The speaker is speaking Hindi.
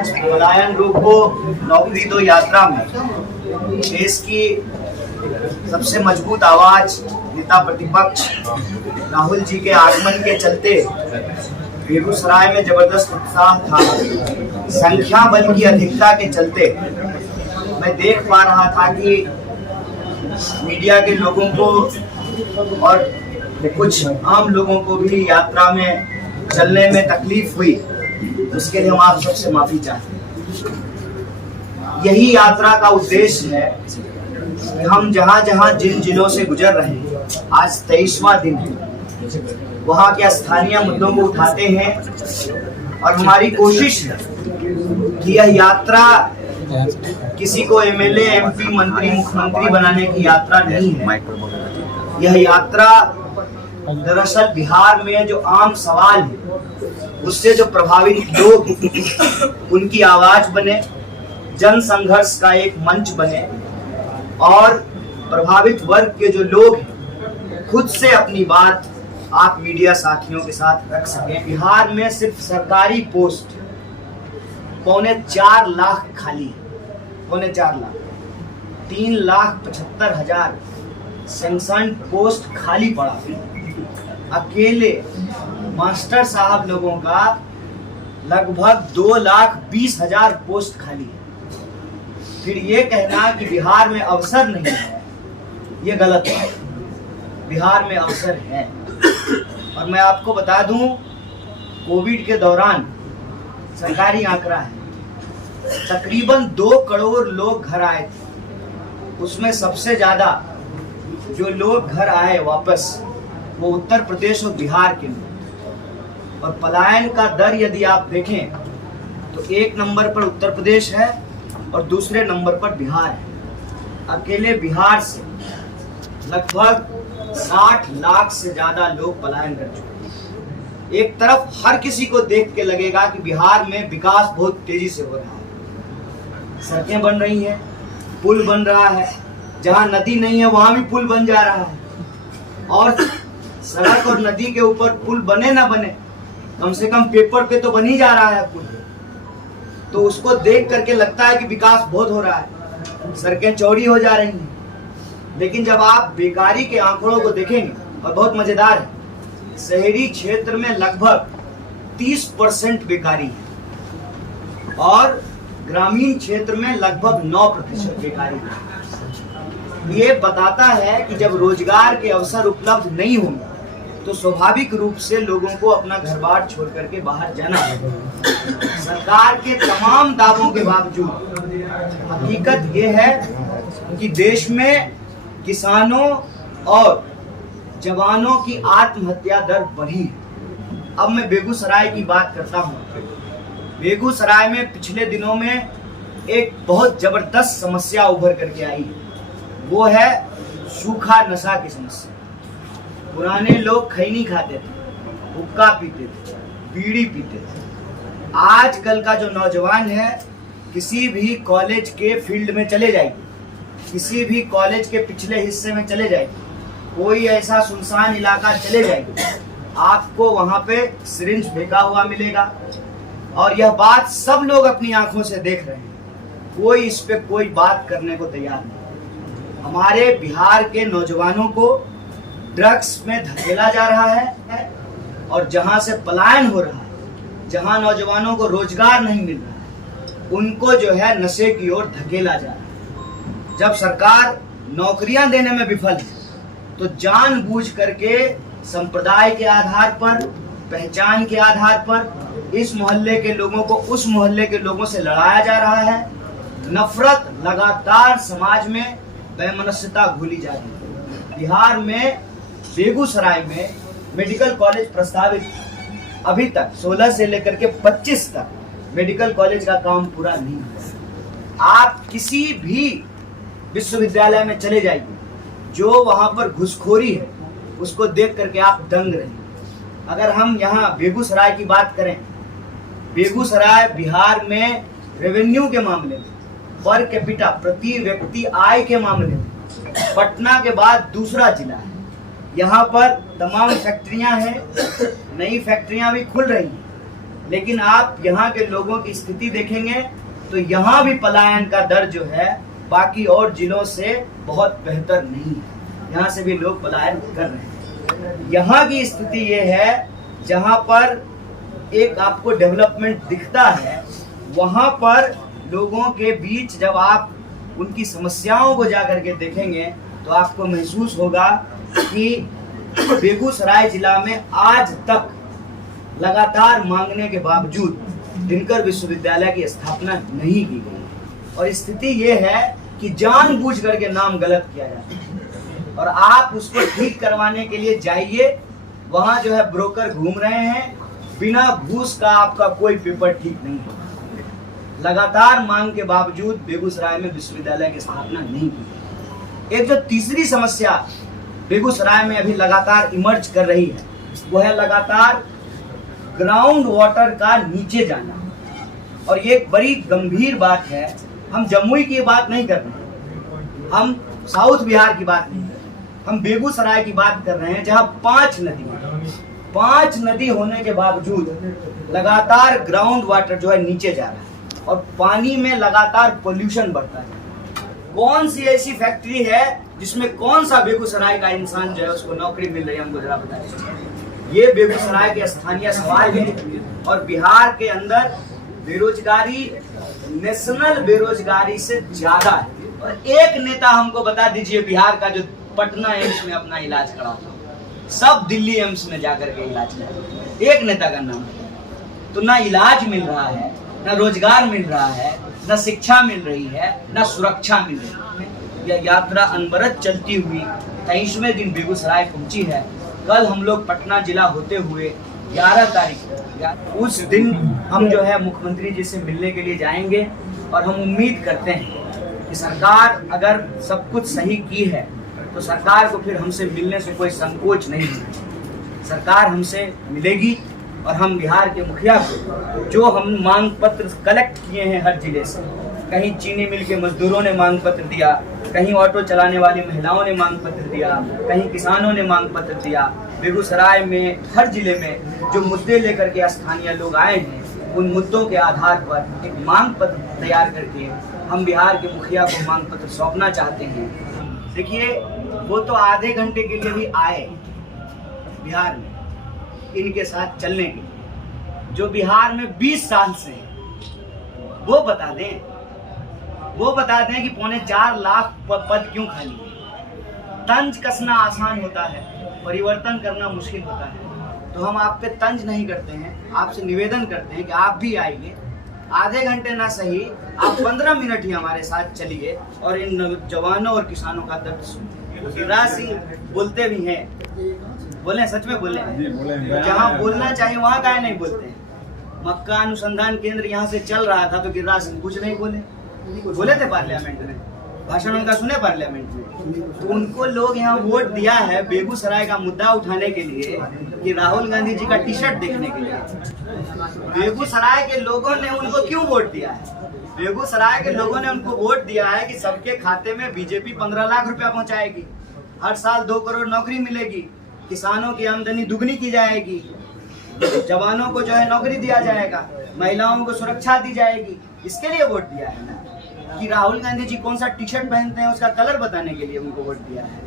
आज पलायन रोको नौकरी दो यात्रा में देश की सबसे मजबूत आवाज नेता प्रतिपक्ष राहुल जी के आगमन के चलते बेगूसराय में जबरदस्त उत्साह था। संख्या बल की अधिकता के चलते मैं देख पा रहा था कि मीडिया के लोगों को और कुछ आम लोगों को भी यात्रा में चलने में तकलीफ हुई। उसके लिए हम आप सबसे माफी चाहते हैं। यही यात्रा का उद्देश्य है कि हम जहां जहां जिन जिलों से गुजर रहे हैं, आज 23वां दिन है, वहां के स्थानीय मुद्दों को उठाते हैं और हमारी कोशिश है कि यह यात्रा किसी को एमएलए, एमपी, मंत्री, मुख्यमंत्री बनाने की यात्रा नहीं है। यह यात्रा दरअसल बिहार में जो आम सवाल है, उससे जो प्रभावित लोग उनकी आवाज बने, जन संघर्ष का एक मंच बने और प्रभावित वर्ग के जो लोग हैं खुद से अपनी बात आप मीडिया साथियों के साथ रख सकें। बिहार में सिर्फ सरकारी पोस्ट 4.25 लाख खाली है, 4.25 लाख, 3,75,000 सैंक्शन पोस्ट खाली पड़ा है। अकेले मास्टर साहब लोगों का लगभग 2,20,000 पोस्ट खाली है। फिर ये कहना कि बिहार में अवसर नहीं है, ये गलत है। बिहार में अवसर है। और मैं आपको बता दूं, कोविड के दौरान सरकारी आंकड़ा है, तकरीबन 2 करोड़ लोग घर आए थे। उसमें सबसे ज्यादा जो लोग घर आए वापस, वो उत्तर प्रदेश और बिहार के लोग। और पलायन का दर यदि आप देखें तो 1 नंबर पर उत्तर प्रदेश है और दूसरे नंबर पर बिहार है। अकेले बिहार से लगभग 60 लाख से ज्यादा लोग पलायन कर चुके हैं। एक तरफ हर किसी को देख के लगेगा कि बिहार में विकास बहुत तेजी से हो रहा है, सड़कें बन रही हैं, पुल बन रहा है, जहां नदी नहीं है वहां भी पुल बन जा रहा है। और सड़क और नदी के ऊपर पुल बने ना बने, कम से कम पेपर पे तो बन ही जा रहा है पुल। तो उसको देख करके लगता है कि विकास बहुत हो रहा है, सड़कें चौड़ी हो जा रही हैं। लेकिन जब आप बेकारी के आंकड़ों को देखेंगे, और बहुत मजेदार है, शहरी क्षेत्र में लगभग 30% बेकारी है और ग्रामीण क्षेत्र में लगभग 9% बेकारी है। ये बताता है कि जब रोजगार के अवसर उपलब्ध नहीं होंगे तो स्वाभाविक रूप से लोगों को अपना घर बार छोड़ करके बाहर जाना होगा। सरकार के तमाम दावों के बावजूद हकीकत ये है कि देश में किसानों और जवानों की आत्महत्या दर बढ़ी। अब मैं बेगूसराय की बात करता हूँ। बेगूसराय में पिछले दिनों में एक बहुत जबरदस्त समस्या उभर करके आई, वो है सूखा नशा की समस्या। पुराने लोग खैनी खाते थे, हुक्का पीते थे, बीड़ी पीते थे। आजकल का जो नौजवान है, किसी भी कॉलेज के फील्ड में चले जाइए, किसी भी कॉलेज के पिछले हिस्से में चले जाइए, कोई ऐसा सुनसान इलाका चले जाइए, आपको वहां पे सिरिंज फेंका हुआ मिलेगा। और यह बात सब लोग अपनी आंखों से देख रहे हैं, कोई इस पे कोई बात करने को तैयार नहीं। हमारे बिहार के नौजवानों को ड्रग्स में धकेला जा रहा है और जहां से पलायन हो रहा है, जहां नौजवानों को रोजगार नहीं मिल रहा है, उनको जो है नशे की ओर धकेला जा रहा है। जब सरकार नौकरियां देने में विफल है तो जानबूझ करके संप्रदाय के आधार पर, पहचान के आधार पर इस मोहल्ले के लोगों को उस मोहल्ले के लोगों से लड़ाया जा रहा है। नफरत लगातार समाज में, वैमनस्यता घुली जा रही है। बिहार में बेगूसराय में मेडिकल कॉलेज प्रस्तावित, अभी तक 16 से लेकर के 25 तक मेडिकल कॉलेज का काम पूरा नहीं हुआ। आप किसी भी विश्वविद्यालय में चले जाइए, जो वहां पर घुसखोरी है उसको देख करके आप दंग रहेंगे। अगर हम यहाँ बेगूसराय की बात करें, बेगूसराय बिहार में रेवेन्यू के मामले में, पर कैपिटा प्रति व्यक्ति आय के मामले में पटना के बाद दूसरा जिला है। यहाँ पर तमाम फैक्ट्रियां हैं, नई फैक्ट्रियां भी खुल रही हैं, लेकिन आप यहाँ के लोगों की स्थिति देखेंगे तो यहाँ भी पलायन का दर जो है बाकी और जिलों से बहुत बेहतर नहीं है। यहाँ से भी लोग पलायन कर रहे हैं। यहाँ की स्थिति ये है, जहाँ पर एक आपको डेवलपमेंट दिखता है, वहाँ पर लोगों के बीच जब आप उनकी समस्याओं को जाकर के देखेंगे तो आपको महसूस होगा कि बेगूसराय जिला में आज तक लगातार मांगने के बावजूद दिनकर विश्वविद्यालय की स्थापना नहीं की गई। और स्थिति ये है कि जानबूझ करके नाम गलत किया जाता है और आप उसको ठीक करवाने के लिए जाइए, वहां जो है ब्रोकर घूम रहे हैं, बिना घूस का आपका कोई पेपर ठीक नहीं होगा। लगातार मांग के बावजूद बेगूसराय में विश्वविद्यालय की स्थापना नहीं की। एक जो तीसरी समस्या बेगूसराय में अभी लगातार इमर्ज कर रही है, वो है लगातार ग्राउंड वाटर का नीचे जाना। और ये एक बड़ी गंभीर बात है। हम जमुई की बात नहीं कर रहे, हम साउथ बिहार की बात नहीं कर रहे, हम बेगूसराय की बात कर रहे हैं, जहां 5 नदी होने के बावजूद लगातार ग्राउंड वाटर जो है नीचे जा रहा है और पानी में लगातार पोल्यूशन बढ़ता है। कौन सी ऐसी फैक्ट्री है जिसमें कौन सा बेगूसराय का इंसान जो है उसको नौकरी मिल रही है, हमको जरा बताइए। ये बेगूसराय के स्थानीय सवाल है। और बिहार के अंदर बेरोजगारी नेशनल बेरोजगारी से ज्यादा है। और एक नेता हमको बता दीजिए बिहार का जो पटना एम्स में अपना इलाज कराता, सब दिल्ली एम्स में जाकर के इलाज कराते, एक नेता का नाम। तो ना इलाज मिल रहा है, ना रोजगार मिल रहा है, ना शिक्षा मिल रही है, ना सुरक्षा मिल रही है। यह यात्रा अनवरत चलती हुई 23वें दिन बेगूसराय पहुंची है। कल हम लोग पटना जिला होते हुए 11 तारीख उस दिन हम जो है मुख्यमंत्री जी से मिलने के लिए जाएंगे। और हम उम्मीद करते हैं कि सरकार अगर सब कुछ सही की है तो सरकार को फिर हमसे मिलने से कोई संकोच नहीं है। सरकार हमसे मिलेगी और हम बिहार के मुखिया को जो हम मांग पत्र कलेक्ट किए हैं हर जिले से, कहीं चीनी मिल के मजदूरों ने मांग पत्र दिया, कहीं ऑटो चलाने वाली महिलाओं ने मांग पत्र दिया, कहीं किसानों ने मांग पत्र दिया। बेगूसराय में हर जिले में जो मुद्दे लेकर के स्थानीय लोग आए हैं, उन मुद्दों के आधार पर एक मांग पत्र तैयार करके हम बिहार के मुखिया को मांग पत्र सौंपना चाहते हैं। देखिए, वो तो आधे घंटे के लिए भी आए बिहार में इनके साथ चलने के, जो बिहार में 20 साल से हैं, वो बता दें कि 4.25 लाख पद क्यों खाली है। तंज कसना आसान होता है, परिवर्तन करना मुश्किल होता है। तो हम आप पे तंज नहीं करते हैं, आपसे निवेदन करते हैं कि आप भी आइए, आधे घंटे ना सही, आप 15 मिनट ही हमारे साथ चलिए और इन जवानों और किसानों का दर्द सुनिए। शिवराज सिंह बोलते भी हैं, बोले, सच में बोले, जहाँ बोलना चाहिए वहाँ काहे नहीं बोलते हैं। मक्का अनुसंधान केंद्र यहाँ से चल रहा था तो गिरिराज सिंह कुछ नहीं बोले थे पार्लियामेंट में, भाषण उनका सुने पार्लियामेंट में। तो उनको लोग यहाँ वोट दिया है बेगूसराय का मुद्दा उठाने के लिए कि राहुल गांधी जी का टी शर्ट देखने के लिए। बेगूसराय के लोगों ने उनको क्यों वोट दिया है? बेगूसराय के लोगों ने उनको वोट दिया है कि सबके खाते में बीजेपी 15 लाख रुपया पहुंचाएगी, हर साल 2 करोड़ नौकरी मिलेगी, किसानों की आमदनी दुगनी की जाएगी, जवानों को जो है नौकरी दिया जाएगा, महिलाओं को सुरक्षा दी जाएगी। इसके लिए वोट दिया है ना, कि राहुल गांधी जी कौन सा टी शर्ट पहनते हैं उसका कलर बताने के लिए उनको वोट दिया है।